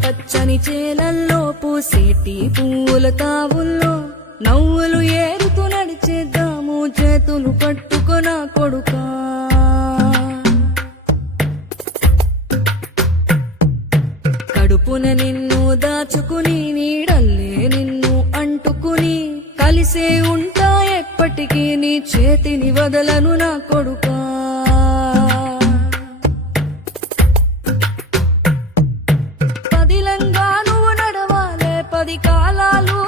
పచ్చని చేలల్లో పూసేటి పువ్వుల తావుల్లో నవ్వులు ఏరుతూ నడిచేద్దాము చేతులు పట్టుకొన కొడుకా. కడుపున నిన్ను దాచుకుని నీడల్లే నిన్ను అంటుకుని కలిసే ఉంటా ఎప్పటికీ నీ చేతిని వదలను నా కొడుకా. పదిలంగా నువ్వు నడవాలే 10 కాలాలు